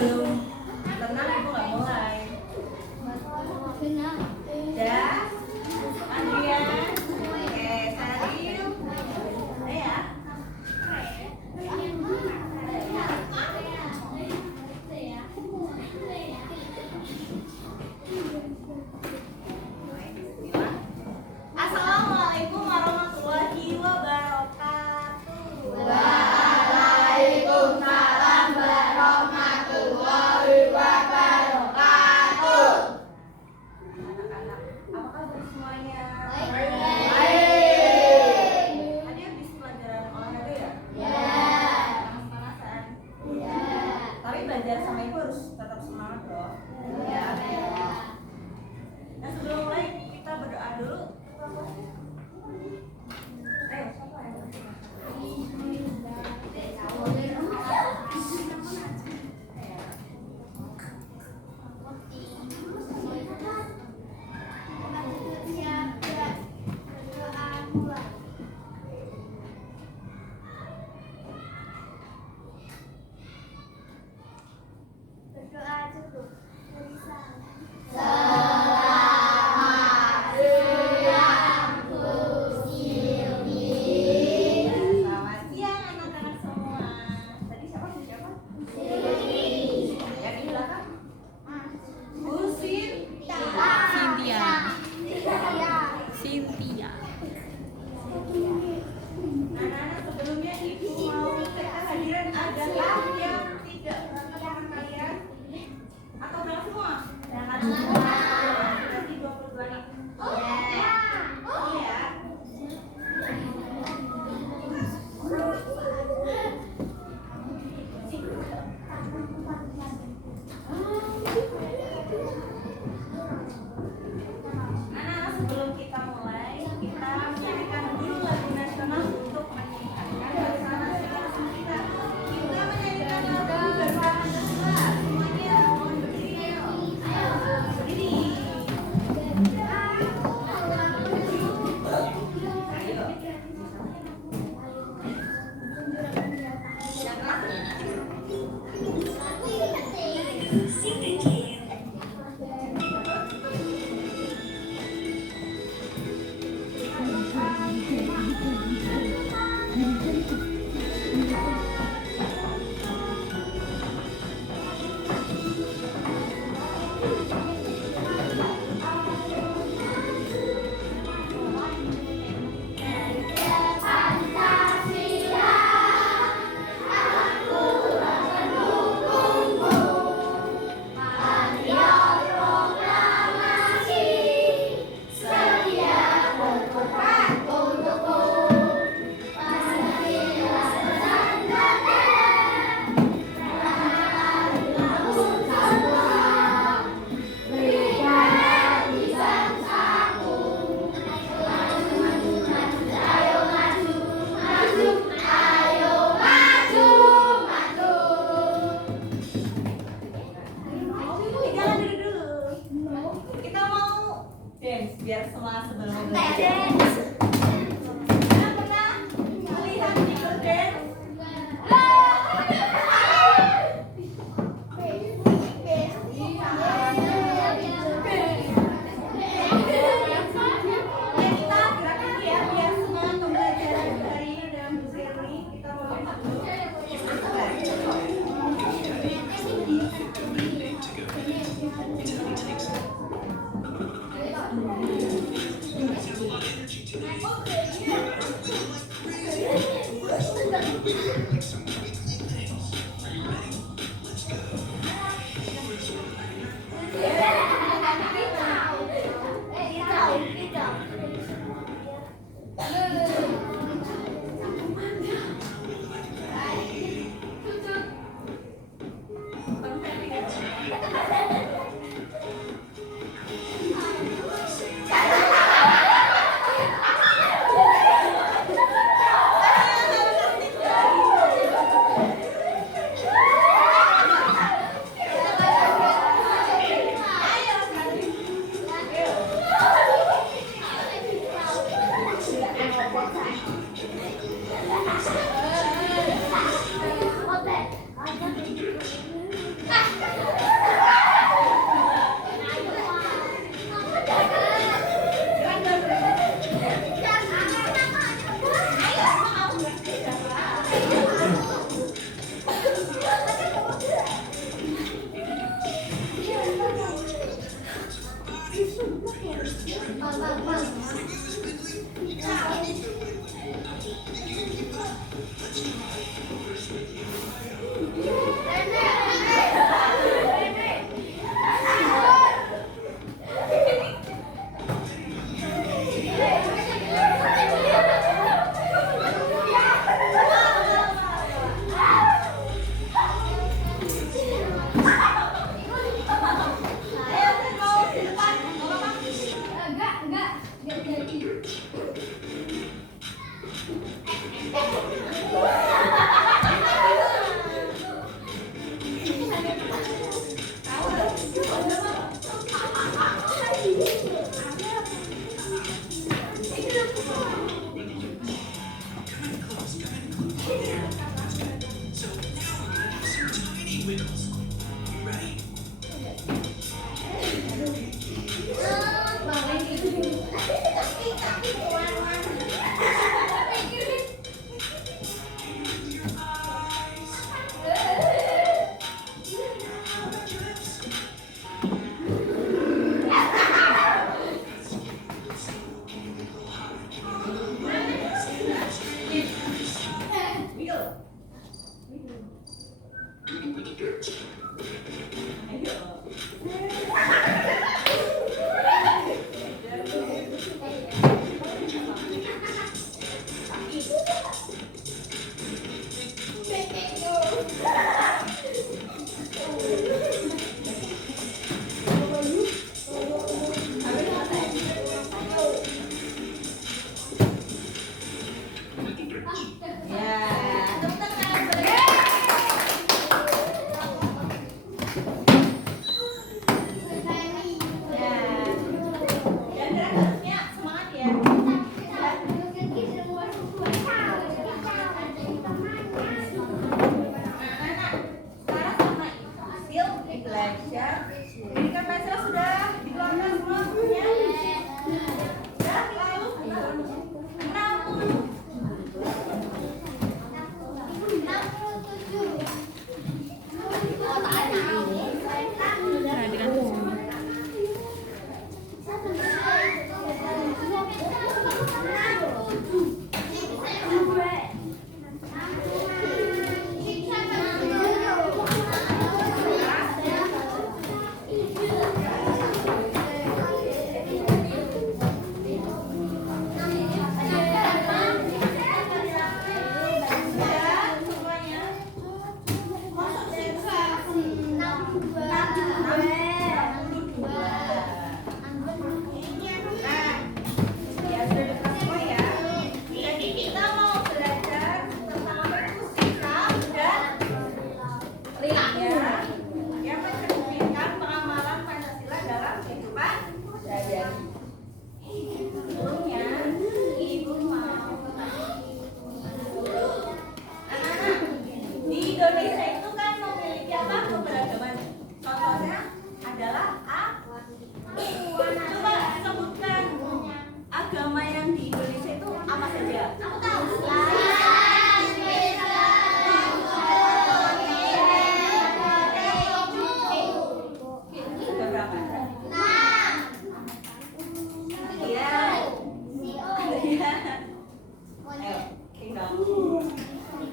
sebelum tenang ibu nggak mulai. Ya, Andrian, oke, Saril, ya. Assalamualaikum warahmatullahi wabarakatuh. Waalaikumsalam warahmatullahi wabarakatuh. Anak-anak, apa kabar semuanya? Baik. Tadi habis pelajaran olahraga ya? Ya. Panas-panasan. Ya. Tapi belajar sama ibu harus tetap semangat loh. Ya. Nah sebelum mulai kita berdoa dulu. Ayo, siapa yang Selamat siang anak-anak semua. Tadi siapa? Yang di belakang? Bu Cynthia. Anak-anak sebelumnya ibu mau cek kehadiran adalah yang tidak berangkat kalian atau berangkat semua? Berangkat semua. Berarti 22 anak. Iya. Anak-anak sebelum kita mulai, kita menyanyikan dulu lagu nasional untuk meningkatkan bahasa nasional kita. Kita menyanyikan lagu bahasa nasional. Semuanya mohon berdiri. Ayo, berdiri. Jangan dulu. Kita mau dance biar semua sebelum dance. Yang pernah melihat figur dance? Ya kita gerakan ya biar semangat pembelajaran hari ini dengan Bu Sirli. Kita mau dance dulu. Ah!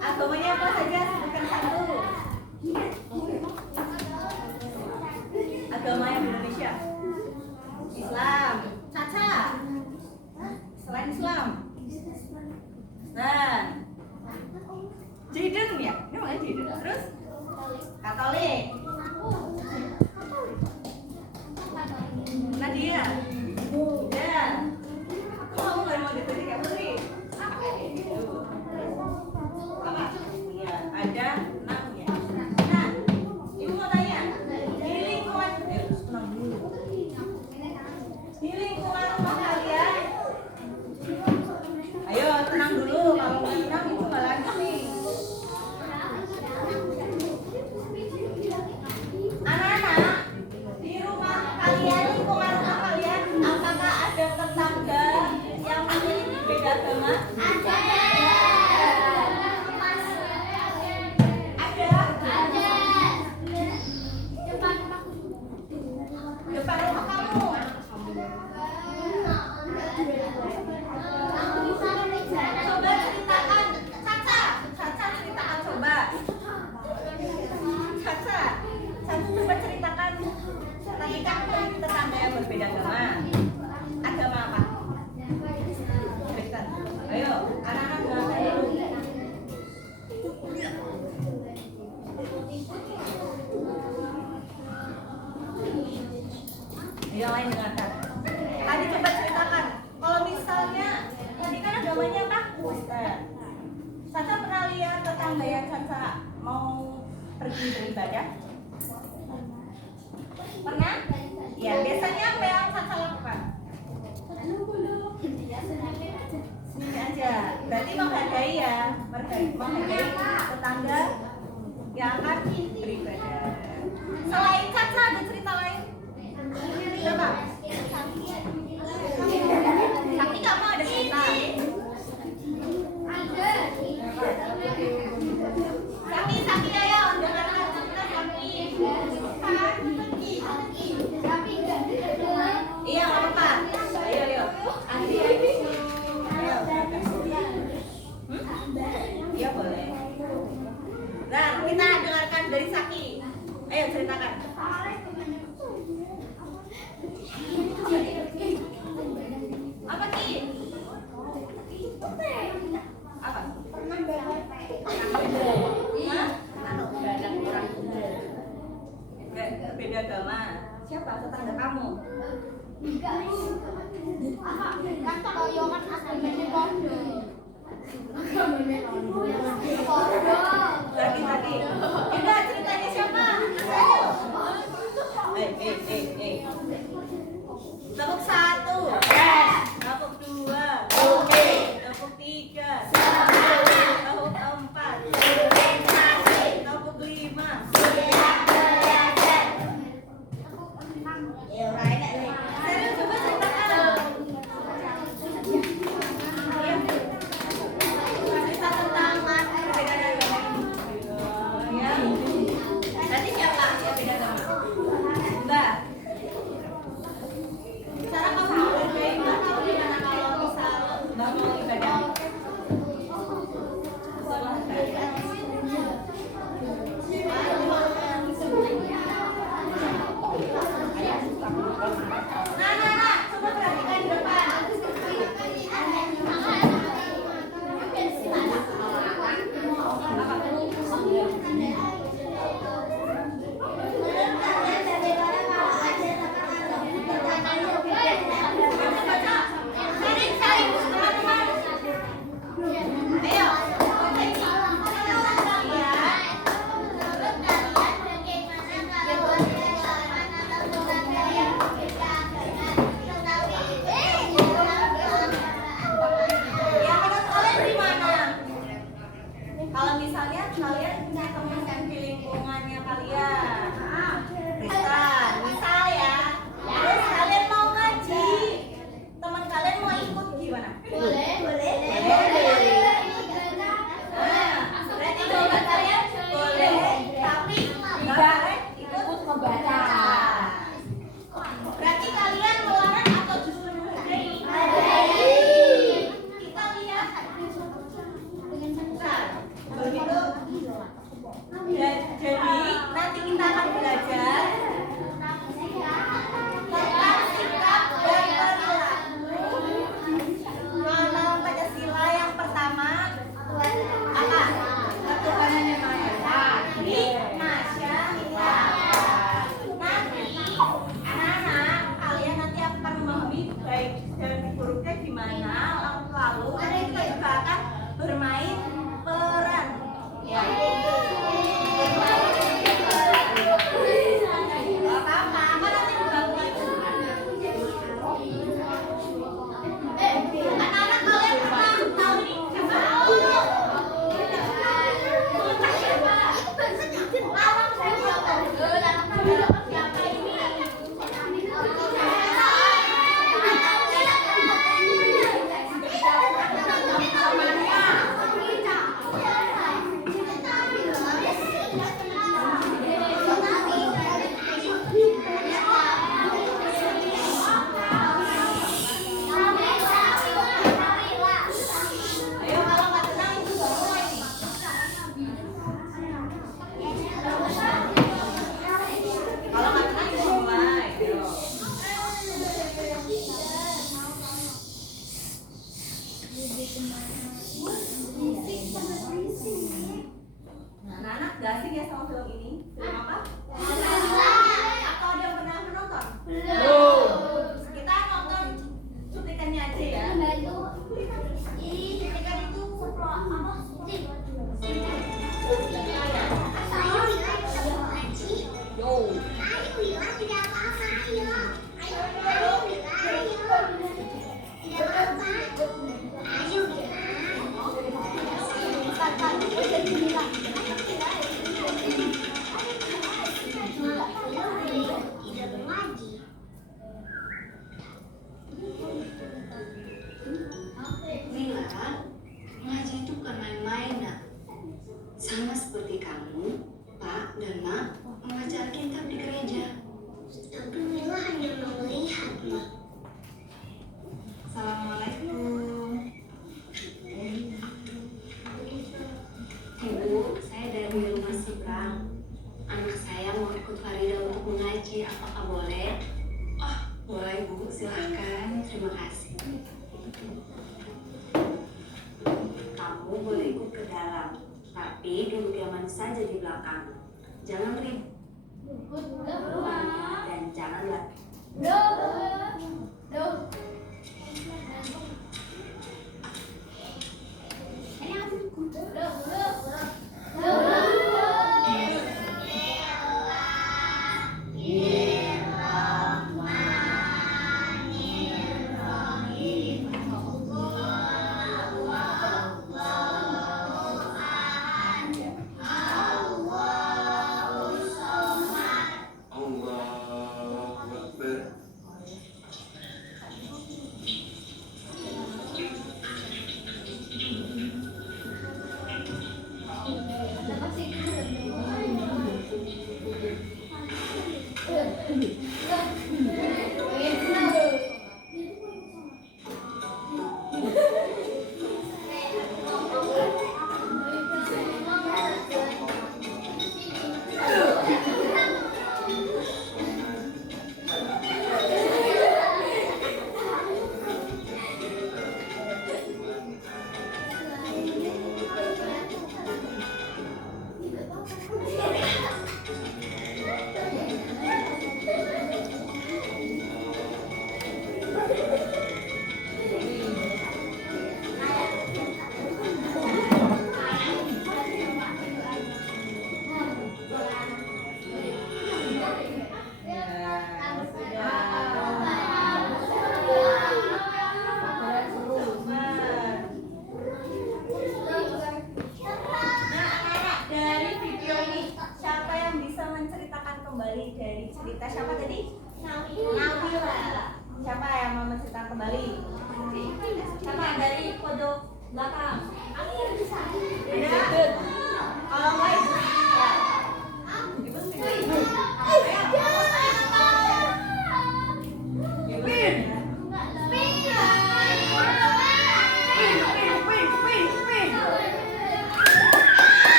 Agamanya apa saja? Sebutkan satu. Agama yang di Indonesia. Islam. Caca. Selain Islam. Nah. Jaden ya? Ini makanya Jaden. Terus Katolik. Nadia. Ya. Kamu nggak mau ditulis kayak Putri? Apa? Ya, ada 6 ya. Nah, ibu mau tanya, di lingkungan di lingkungan rumah kalian, ayo tenang dulu. Kalau nggak tenang ibu nggak lanjut nih. Anak-anak, di rumah kalian, lingkungan rumah kalian, apakah ada tetangga yang memiliki beda agama? Ada. Yang lain dengarkan. Tadi coba ceritakan. Kalau misalnya tadi kan agamanya apa? Kristen. Caca pernah lihat tetangga yang Caca mau pergi beribadah? Pernah? Ya, biasanya apa yang Caca lakukan? Sini aja. Berarti menghargai ya, menghargai tetangga yang akan beribadah. Selain Caca ada cerita lain? Coba. Sakti kamu ada cerita? Sakti ayo dengarkan cerita Sakti. Iya nggak apa-apa. Ayo. Iya boleh. Nah kita dengarkan dari Sakti. Ayo ceritakan. Apa Ki? Apa? Beda agama. Siapa tetangga kamu? Lagi. Udah ceritanya siapa? Ayo. Tepuk 1. Tepuk 2. Tepuk 3. Tepuk 4. Tepuk 5. Serius coba ceritakan. Cerita tentang perbedaan agama. Ya. Nanti siapa yang beda agama? Enggak. Cara kamu menghargai atau gimana kalau misal nggak mau ibadah? Nah, coba perhatikan di depan. Kalau misalnya kalian punya teman yang di lingkungannya kalian Kristen, misal ya, terus kalian mau ngaji, teman kalian mau ikut gimana? Boleh. Nah, berarti jawaban kalian boleh, tapi nggak ikut membaca. Berarti kalian melarang atau justru menghargai? Kita lihat. Nah, begitu. Jadi nanti kita akan belajar Mila, ngaji itu bukan main-main, nak. Sama seperti kamu, Pak dan Mak membaca Alkitab di gereja. Tapi Mila hanya melihat, Ma. Assalamualaikum. Ibu, saya dari rumah seberang. Anak saya mau ikut Farida untuk mengaji. Apakah boleh? Oh, boleh Bu, silahkan. Terima kasih. Kamu boleh ikut ke dalam, tapi duduk yang manis saja di belakang. Jangan ribut dan janganlah. Allahu Akbar. Kembali dari cerita siapa tadi? Nabila. Siapa yang mau menceritakan kembali? Siapa dari pojok belakang? Ada? Kalau nggak ibu ya. Ibu sendiri.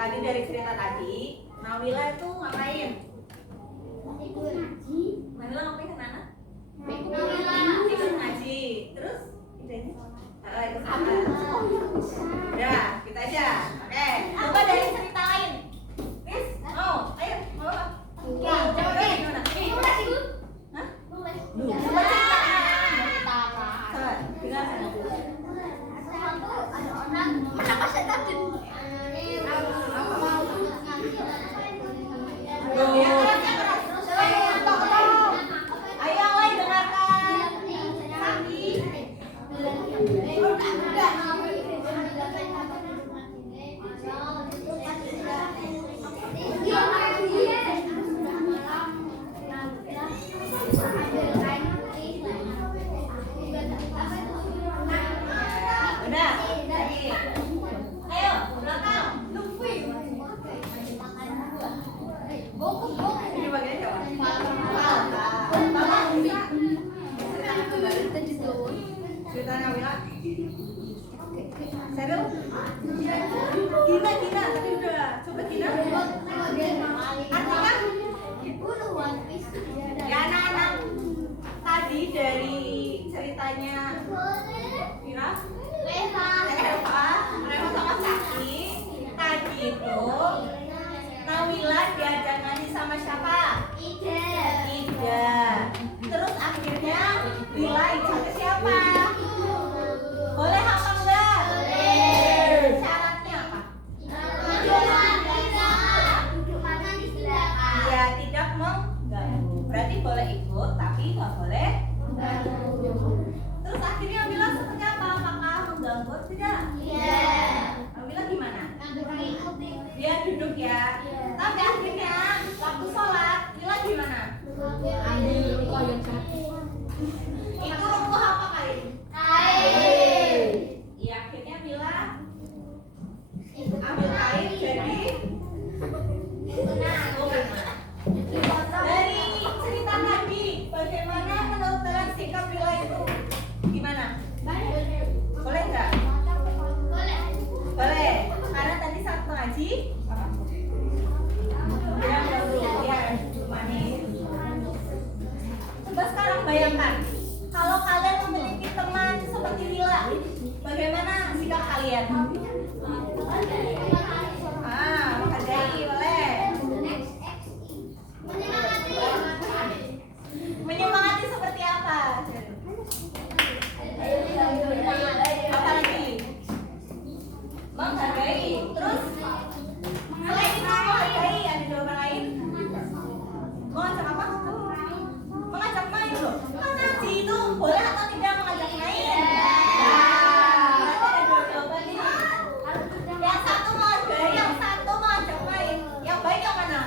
Tadi dari cerita tadi, Nawila itu ngapain? Nawila ngapain anak? Ikut ngaji. Terus? Ikut sana. Udah, kita aja. Oke, coba dari cerita lain. Miss, mau? Ayo, mau apa? Coba gimana? Hah? Coba cerita. Coba, dengar sana. Ayo yang lain dengarkan. Udah. Ayo, belakang. Ini bagian siapa? Bapak bisa. Cerita Nawila. Serius? Gina, tadi udah. Coba Gina. Artinya? Ya anak-anak. Tadi dari ceritanya Mira, Reva sama Saki. Tadi itu Nawila diajak ngaji sama siapa? Ida. Terus akhirnya Wila ijazah ke siapa? Boleh apa enggak? Boleh. Syaratnya apa? Ya tidak mengganggu. Berarti boleh ikut tapi nggak boleh mengganggu. Terus akhirnya Wila seperti apa? Apakah mengganggu tidak? Wila gimana? Dia duduk ya. Tapi akhirnya waktu sholat Wila gimana? Itu rukuh apa kain? Iya, akhirnya Wila ambil kain jadi dari cerita Nabi, bagaimana menurut kalian sikap Wila itu? Gimana? Boleh nggak? Boleh. Karena tadi saat mengaji bilang dulu ya manis. Coba sekarang bayangkan kalau kalian memiliki teman seperti Wila, bagaimana sikap kalian? Menghargai, boleh. Menyemangati seperti apa? Apa lagi? Menghargai. Terus selain itu menghargai, ada jawaban lain? Mengajak apa? Mengajak main loh. Mengaji itu boleh atau tidak mengajak main? Berarti ada dua jawaban nih. Yang satu menghargai, yang satu mengajak main. Yang baik yang mana?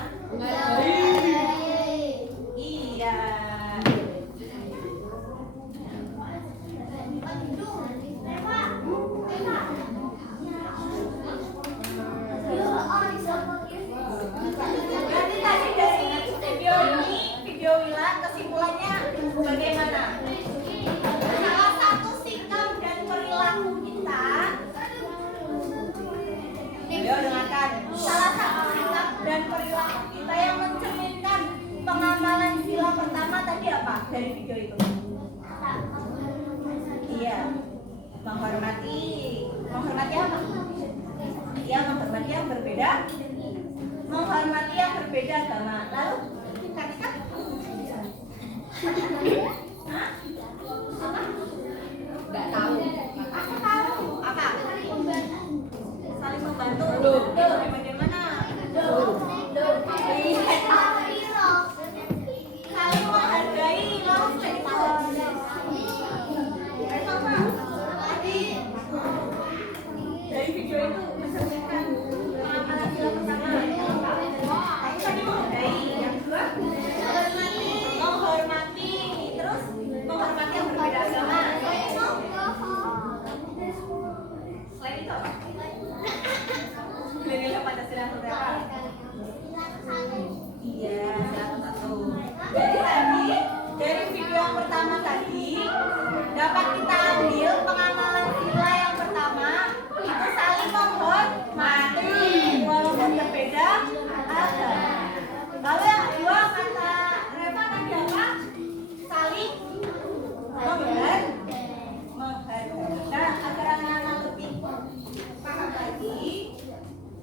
Iya. Berarti tadi dari video ini, video Wila kesimpulannya bagaimana? Salah satu sikap dan perilaku kita, Yo dengarkan. Salah satu sikap dan perilaku kita yang mencerminkan pengamalan sila pertama tadi apa dari video itu? Iya, menghormati. Menghormati apa? Iya, menghormati yang berbeda. Menghormati yang berbeda agama. Lalu, Katika? Hah? Apa? Nggak tahu. Aku tahu. Apa? Saling membantu. Bagaimana? Saling menghargai. Lalu setelah itu apa? Dari video itu mencerminkan pengamalan sila pertama. Aku tadi menghargai. Yang kedua menghormati. Terus menghormati yang berbeda agama. Selain itu apa? Nilai Pancasila berapa? Iya, 101. Jadi tadi dari video yang pertama tadi dapat kita ambil pengamalan sila yang pertama itu saling menghormati walaupun berbeda agama. Lalu yang kedua kata Reva tadi apa? Saling menghargai. Nah, agar anak-anak lebih paham lagi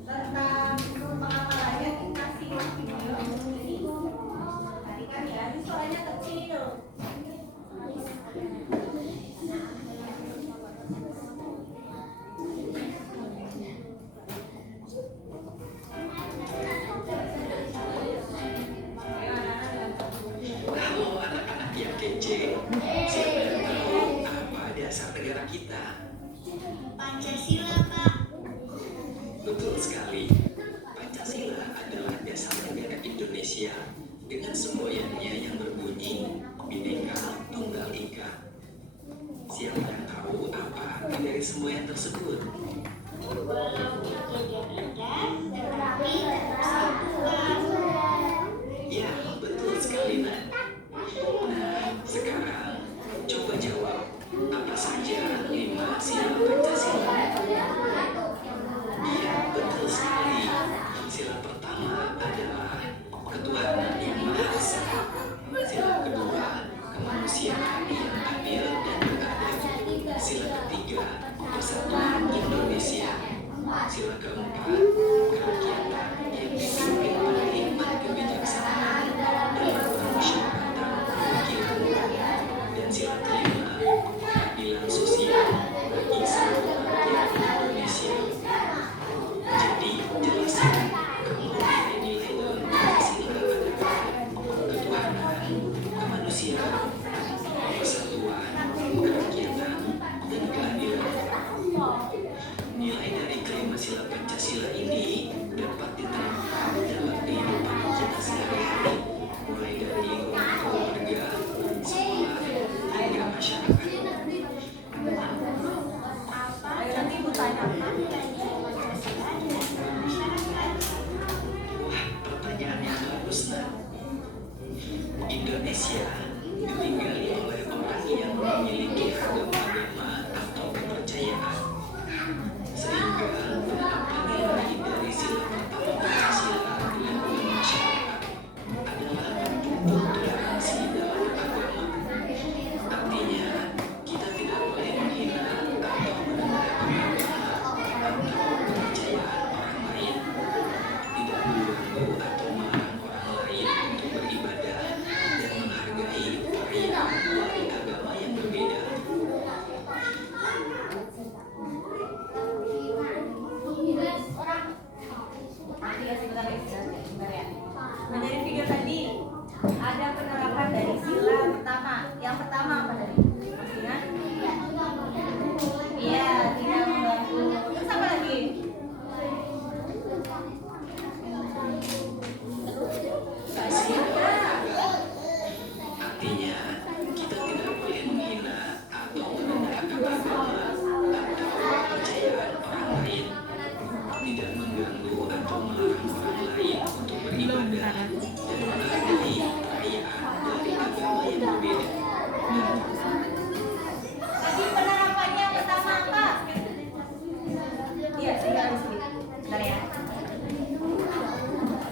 tentang pengamalannya kita simak video ini. Tadi kan ya, ini suaranya kecil. Kalau anak-anak yang kece, siapa yang tahu apa dasar negara kita? Pancasila, Pak. Betul sekali. Pancasila adalah dasar negara Indonesia dengan semboyannya yang berbunyi Bhinneka Tunggal Ika. Siapa yang tahu apa arti dari semboyan tersebut? Walau tiada ada, tetapi tetap satu, Pak. Ya, betul sekali, Nak. Nah, sekarang coba jawab apa saja 5 sila Pancasila. Iya, betul sekali. Indonesia ditinggali oleh orang yang memiliki ragam agama atau kepercayaan, sehingga menerapkan nilai dari sila pertama Pancasila di lingkungan masyarakat adalah bentuk toleransi dalam agama. Artinya, kita tidak boleh menghina atau merendahkan agama atau kepercayaan orang lain, tidak mengganggu atau melarang orang lain untuk beribadah, dan menghargai perayaan dari agama yang berbeda. Nanti ya sebentar ya. Nah, dari video tadi ada penerapan dari sila pertama. Yang pertama apa tadi? Masih ingat? Iya, tidak mengganggu. Terus apa lagi? Artinya, kita tidak boleh menghina atau merendahkan agama atau kepercayaan orang lain, tidak mengganggu atau melarang orang lain untuk beribadah, dan menghargai perayaan dari agama yang berbeda. Tadi penerapannya yang pertama apa? Iya, tinggal di sini. Bentar ya.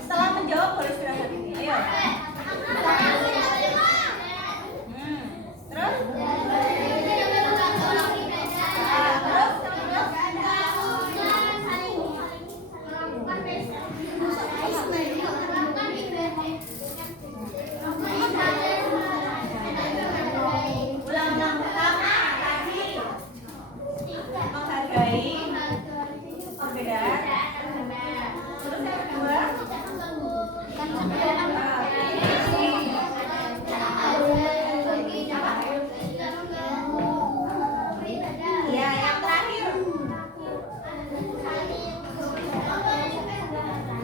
Setelah menjawab boleh istirahat ini. Ayo. Terus? Ulang-ulang pertama tadi menghargai perbedaan. Terus yang kedua? Ya, yang terakhir.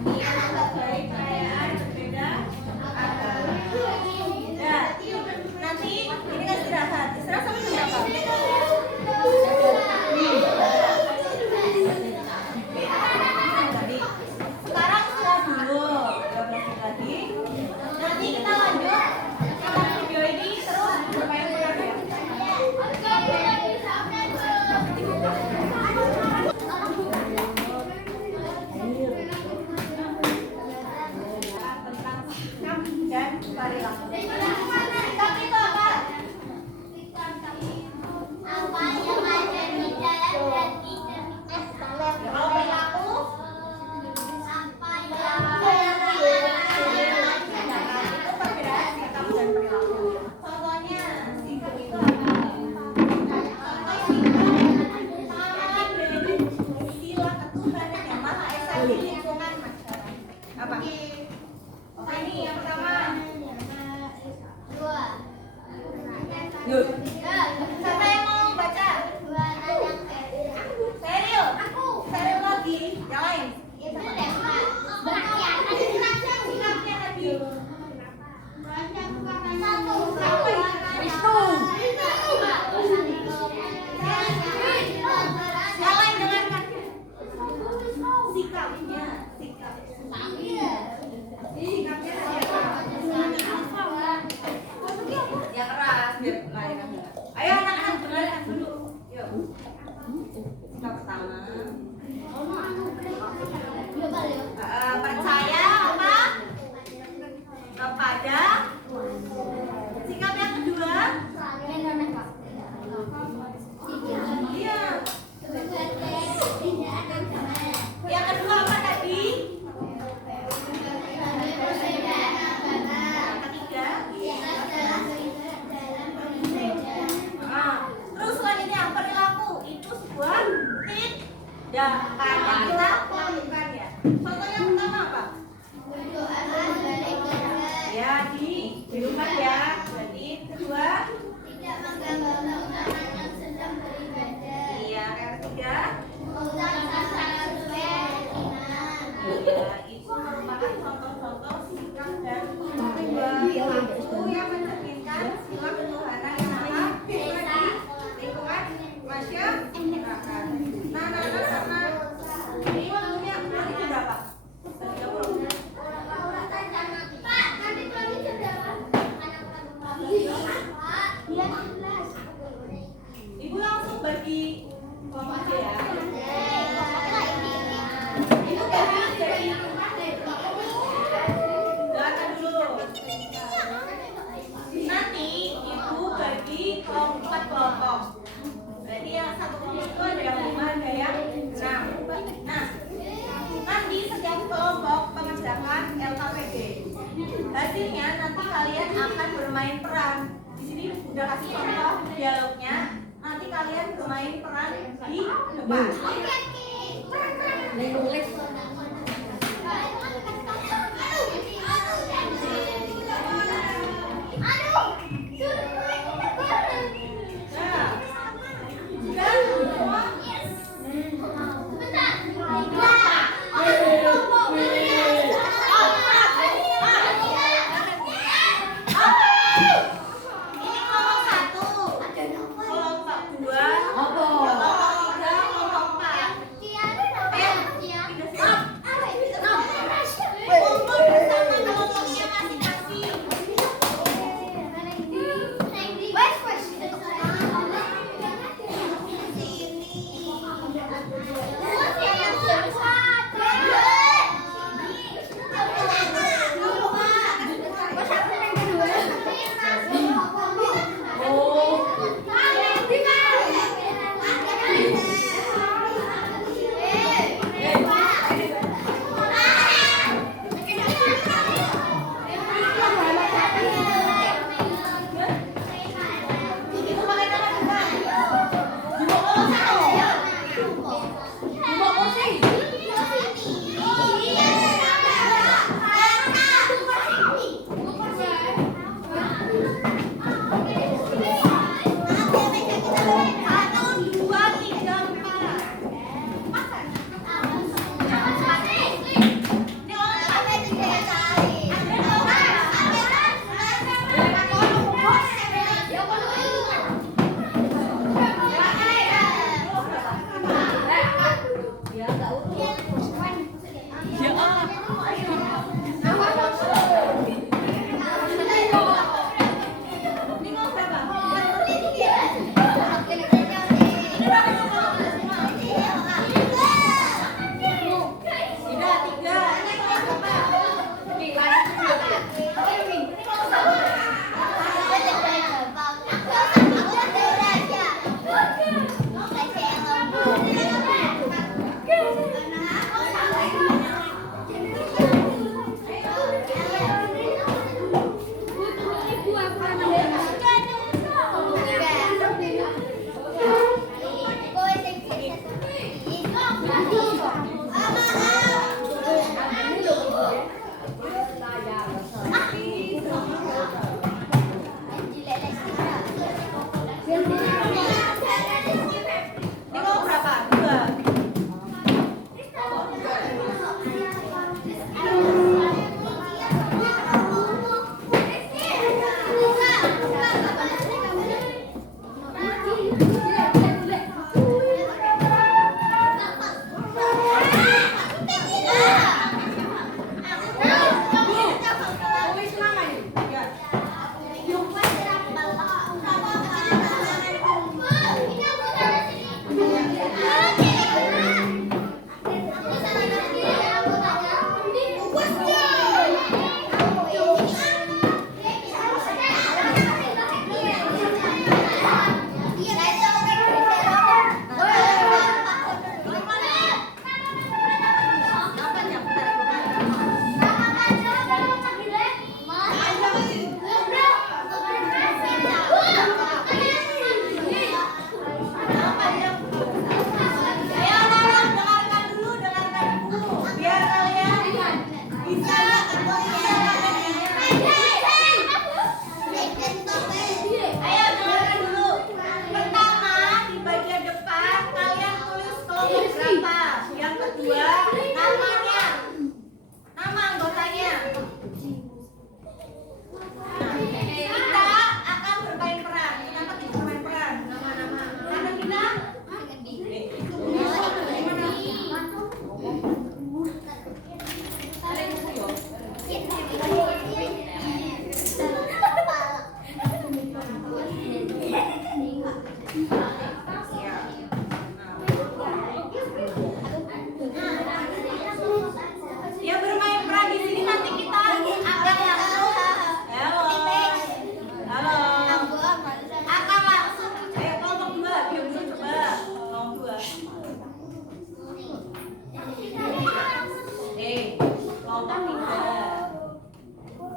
Iya, menghargai perayaan berbeda agama. Nah, nanti ini kan istirahat. Istirahat sampai jam berapa? Tadi. Sekarang istirahat dulu. 12 menit lagi. Nanti kita lanjut nonton video ini terus bermain peran ya. Tentang sikap dan perilaku. Sikap itu apa? Kalau perilaku itu perbedaan sikap dan perilaku. Contohnya, sikap itu apa? Contoh sikap menjadi sila ketuhanan yang Maha Esa di lingkungan masyarakat. Apa? Oke, ini yang pertama. Yuk. Siapa yang mau baca? Serius? Serius lagi? Yang lain? Sikapnya tadi. Yang lain dengarkan. Sikapnya. Sikapnya tadi apa? Yang keras biar lain. Ayo anak-anak dengarkan dulu. Yuk. Sikap pertama. Percaya apa? Kepada. Sikap yang kedua. Iya. Yang kedua apa tadi? Yang ketiga. Terus selanjutnya perilaku itu sebuah tindakan yang kita lakukan ya. Contoh yang pertama apa? Ya di rumah ya. Berarti kedua. Iya. Yang ketiga. Ya itu merupakan contoh-contoh sikap dan perilaku yang mencerminkan sila ketuhanan yang apa? Lingkungan masyarakat. Nah. Ini waktunya nanti berapa? 30. hasilnya nanti kalian akan bermain peran. Di sini udah kasih contoh dialognya. Nanti kalian bermain peran di depan. Kelompok 3.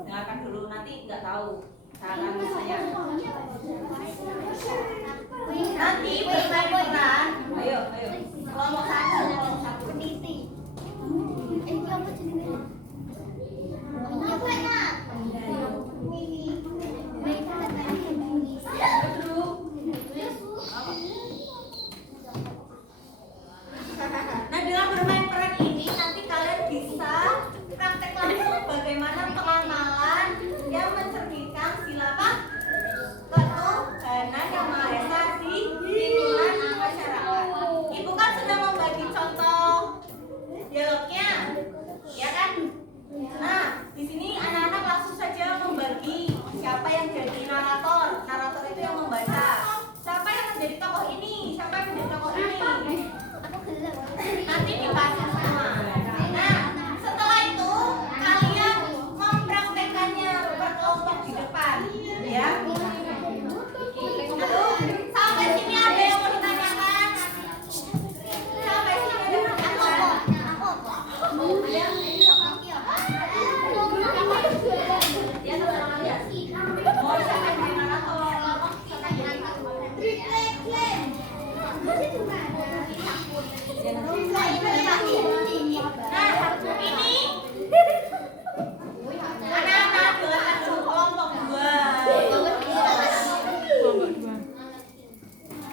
Dengarkan dulu. nanti nggak tahu cara misalnya. Nanti bermain peran. Ayo. Kelompok satu. Nah, dengan bermain peran ini nanti kalian bisa praktek langsung bagaimana pengenalan yang mencerminkan sila ketuhanan yang Maha Esa di lingkungan masyarakat. Ibu kan sudah membagi contoh dialognya, ya kan? Nah, di sini anak-anak langsung saja membagi siapa yang jadi narator. Narator itu yang membaca. Siapa yang menjadi tokoh ini? Siapa yang menjadi tokoh ini? Nanti dibahas semua. Nah, setelah itu kalian mempraktekannya berkelompok di depan, ya. Aduh, sampai sini ada yang mau ditanyakan? Sampai sini ada yang mau ditanyakan? Ya, teman-teman ya. Mau siapa yang jadi narator? Nah, ini anak-anak dengarkan dulu kelompok 2.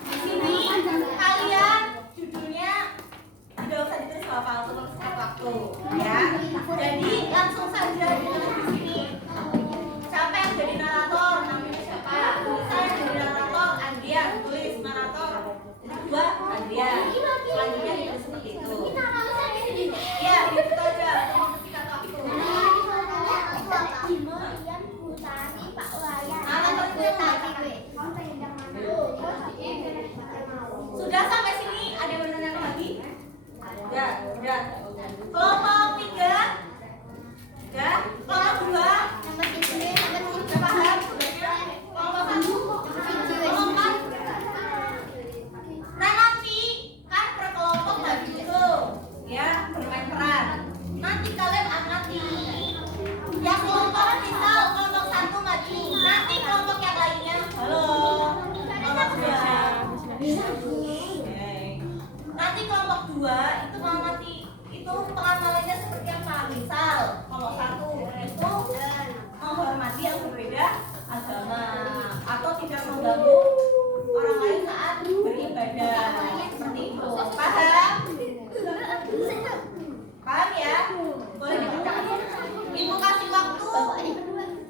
Di sini kalian judulnya tidak usah ditulis hafal untuk setiap waktu, ya. Jadi langsung saja ditulis di sini. Siapa yang jadi narator? Namanya siapa? Saya jadi narator, Andrea. Tulis narator. Kedua, Andrea. Selanjutnya ditulis seperti itu. Ya, itu aja. Singkat waktu. Sudah sampai sini? Ada yang bertanya lagi? Ya, sudah. Kelompok 3. Ya, kelompok 2. Sudah paham? Kelompok 1. Kelompok 4. Nah, nanti kan per kelompok bagi dulu, ya, bermain peran. Nanti kalian amati. Yang kelompok misal kelompok 1 maju, nanti kelompok yang lainnya, halo, kelompok 2. Nanti kelompok 2 itu mengamati, itu pengamalannya seperti apa? Misal kelompok 1 itu menghormati yang berbeda agama atau tidak mengganggu orang lain saat beribadah, seperti itu. Paham? Paham ya? Boleh dibacakan. Ibu kasih waktu 5 menit.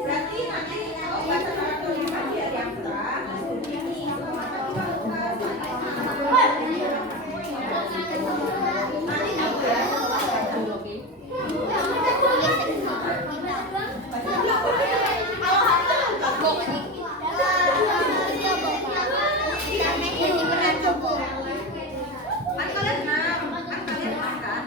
Berarti nanti kalau bahasa Arab tulisan biar yang terang. Ini semua nanti aku ya. Kan kalian enam, kan kalian makan,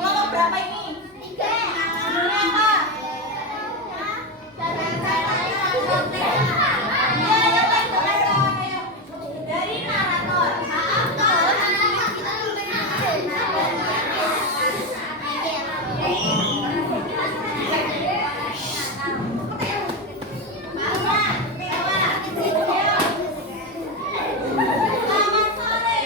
Kelompok berapa ini? Judulnya apa? Dari narator. Selamat sore.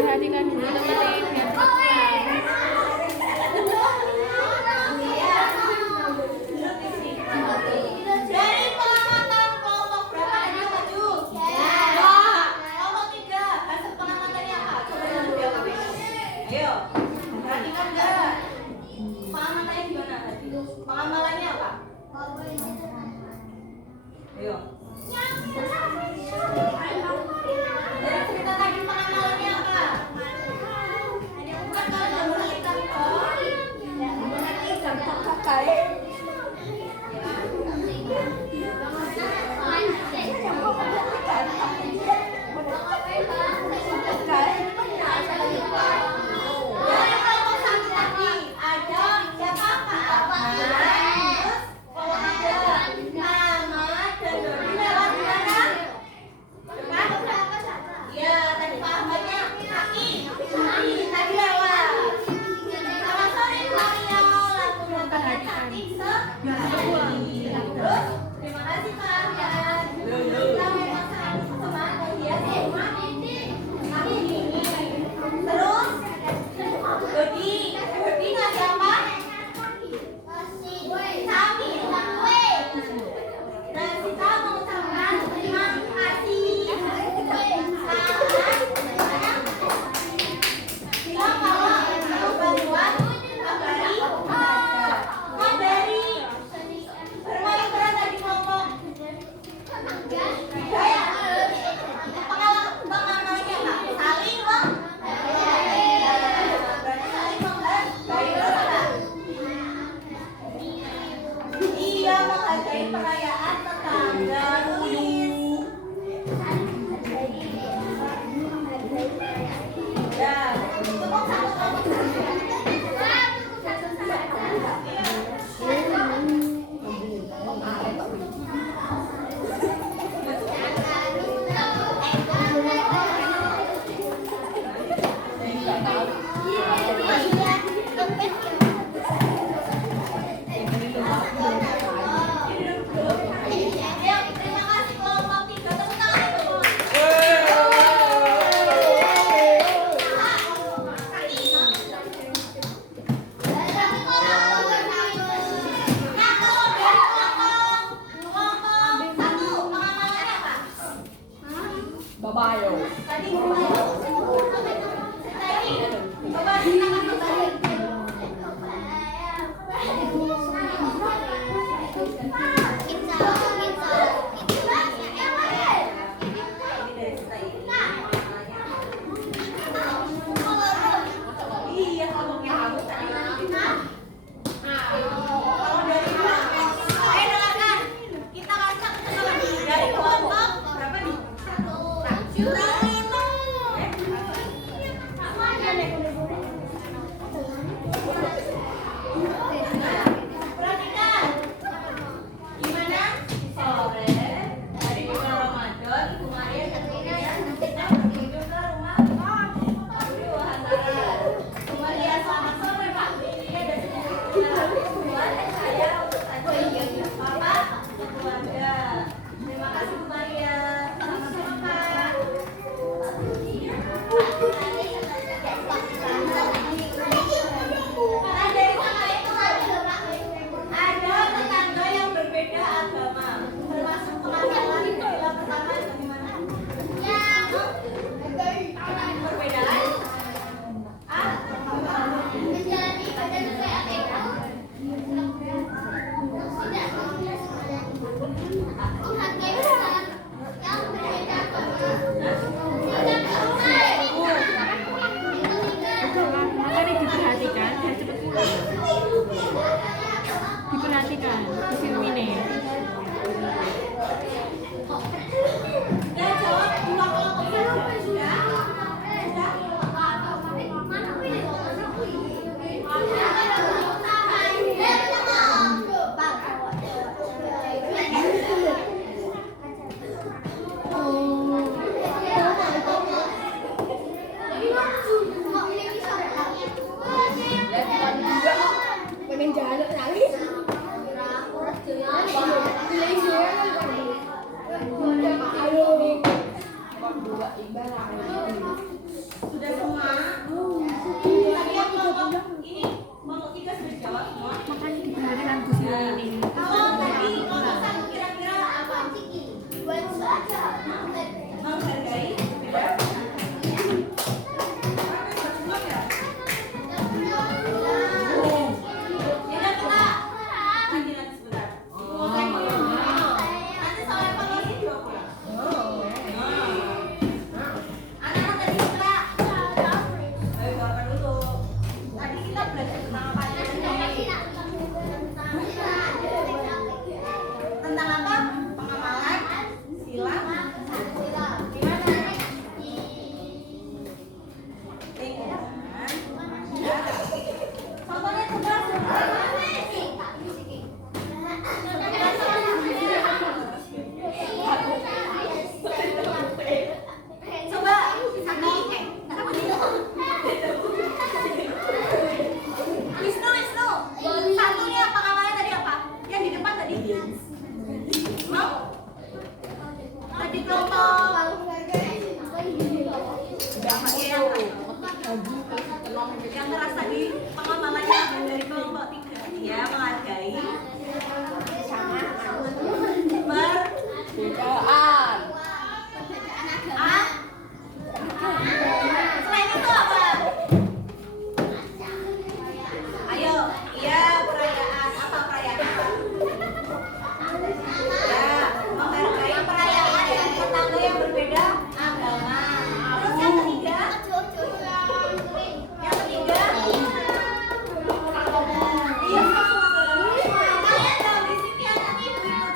Perhatikan dulu teman-teman biar Dari pengamatan kelompok berapa yang maju? Wah, kelompok 3. Hasil pengamatannya apa? Coba dulu ya kami. Ayo, perhatikan enggak? Pengamatannya gimana tadi? Pengamalannya apa? Ayo. Dari cerita tadi pengamalannya apa? Bukan kalau udah perhatikan kok. Dari kelompok 1 tadi ada siapa Kak Ahmad, terus kalau ada Ahmad dan Dodi lewat mana? Iya, tadi Pak Ahmadnya Kaki tadi lewat. Selamat sore Mario, lagu notanya cantik sekali. Terus terima kasih Pak Ahmad. Kita memang sangat semangat menghias rumah ini. Terus Dodi ngasih apa? Kami dan kita mengucapkan terima kasih. Bilang kalau perlu bantuan kabari bermain peran di kelompok. Saya pengalamannya Kak saling berarti saling menghargai Kak. Iya, menghargai perayaan tetangga. Ya, tepuk satu. Tadi coba tangan kebalik. Ini dari kita ini. Iya, kalau kamu tadi. Kalau dari dengarkan. Kita ngacak dari kelompok berapa nih? Perhatikan. Gimana? Sore hari bulan Ramadan, Ibu Maria dan Buya kita berkunjung ke rumah Guru Wahantara. Ibu Maria, selamat sore Pak. Ini ada buat saya untuk tadi Bapak keluarga. Terima kasih Bu Maria. Selamat sore Pak. Ada tetangga yang berbeda agama, termasuk pengalaman bila pertama bagaimana? Perbedaan? Makanya diperhatikan biar cepet pulang. Diperhatikan di film ini. Dan jawab dua kelompok saja. Sudah? pengen jalan lagi. Sudah semua? Tadi yang kelompok ini kelompok 3 sudah jawab semua. Makanya diperhatikan di film ini. Kalau tadi kelompok 1 kira-kira apa? Menghargai, beda? Ya kita nanti sebentar. Nanti soal evaluasi juga pulang. Anak-anak tadi kita ayo doakan dulu. Tadi kita belajar tentang apa aja sih? Tentang apa? Pengamalan, silang, gimana? Lingkungan. Contohnya coba. Coba Saki, kenapa dia? Wisnu, satunya pengamalan tadi apa? Yang di depan tadi? Mau? Tadi kelompok yang ngerasa di pengamalannya yang dari kelompok 3 ya menghargai perbedaan. Selain itu apa? Ayo, iya perayaan. Apa perayaan? Ya, menghargai perayaan dan tetangga yang berbeda agama. Terus yang ketiga? Yang ketiga? Iya, kalian jangan berisik ya, nanti ibu-ibu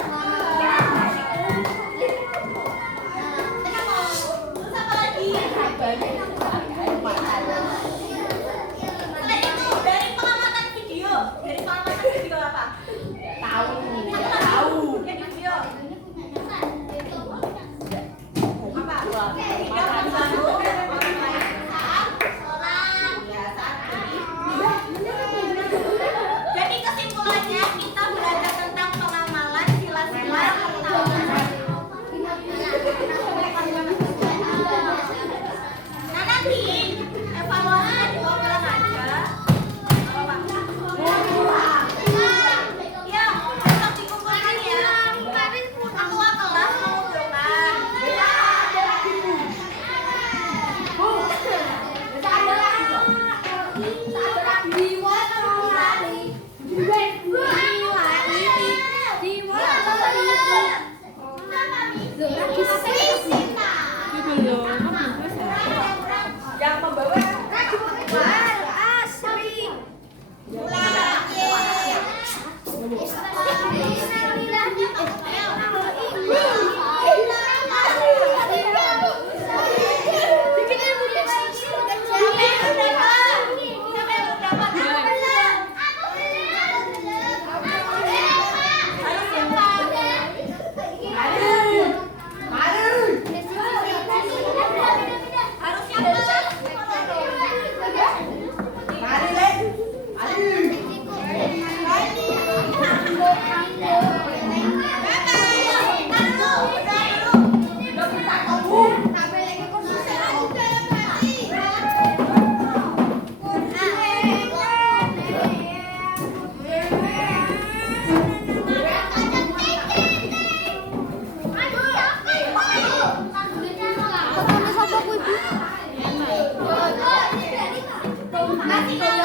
belum selesai. Yang membawa Enak.